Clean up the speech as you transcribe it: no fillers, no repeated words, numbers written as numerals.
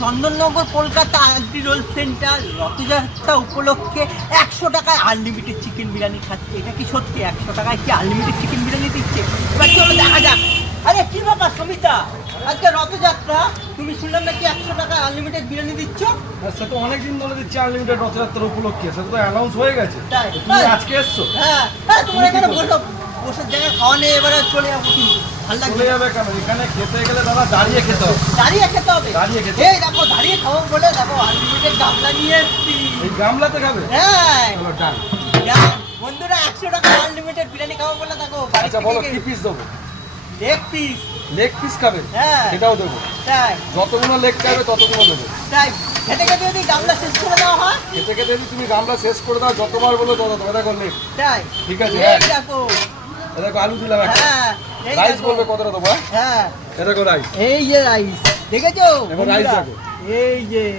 Chandannagar Kolkata aunty roll centre Rathyatra উপলক্ষে 100 টাকায় unlimited chicken biryani খাচ্ছে। এটা কি সত্যি 100 টাকায় কি আনলিমিটেড চিকেন বিরিয়ানি দিচ্ছে? এবার চলো দেখা যাক। আরে কি ব্যাপার সমিতা, আজকে রথযাত্রা, তুমি শুনলাম নাকি 100 টাকায় আনলিমিটেড বিরিয়ানি দিচ্ছ? সে তো অনেকদিন ধরে দিচ্ছে আনলিমিটেড রথযাত্রা উপলক্ষে, সেটা তো অ্যানাউন্স হয়ে গেছে। তাই? তুমি আজকে এসছো? হ্যাঁ, তোমার এখানে বসার জায়গা খাওয়া নেই, এবারে চলে যাবো। কিন্তু ভালো লাগবে। চলে যাবে কেন? এখানে খেতে গেলে দাদা দাঁড়িয়ে খেতে হবে। দাঁড়িয়ে খেতে হবে? দাঁড়িয়ে খেতে এই দেখো, দাঁড়িয়ে খাবো বলে দেখো আনলিমিটেড গামলা নিয়ে এসছি। এই গামলাতে খাবে? হ্যাঁ চলো ডান। বন্ধুরা, 100 টাকা আনলিমিটেড বিরিয়ানি খাবো বলে দেখো আচ্ছা বলো কি পিস দেবো? Leg piece. লেগ পিস খাবে? হ্যাঁ সেটাও দেবো। তাই? যতগুলো লেগ খাবে ততগুলো দেবো। তাই খেতে খেতে যদি গামলা শেষ করে দেওয়া হয়? খেতে খেতে যদি তুমি গামলা শেষ করে দাও, যতবার বলো তত দেবো। দেখো লেগ। তাই? ঠিক আছে, এই হ্যাঁ। দেখো। এ দেখো আলু দিলাম একটা। হ্যাঁ এই রাইস দেখো। বলবে কতটা দেবো? হ্যাঁ এ দেখো রাইস। এই যে রাইস দেখেছো এবার রাইস বন্ধুরা? দেখো। এই যে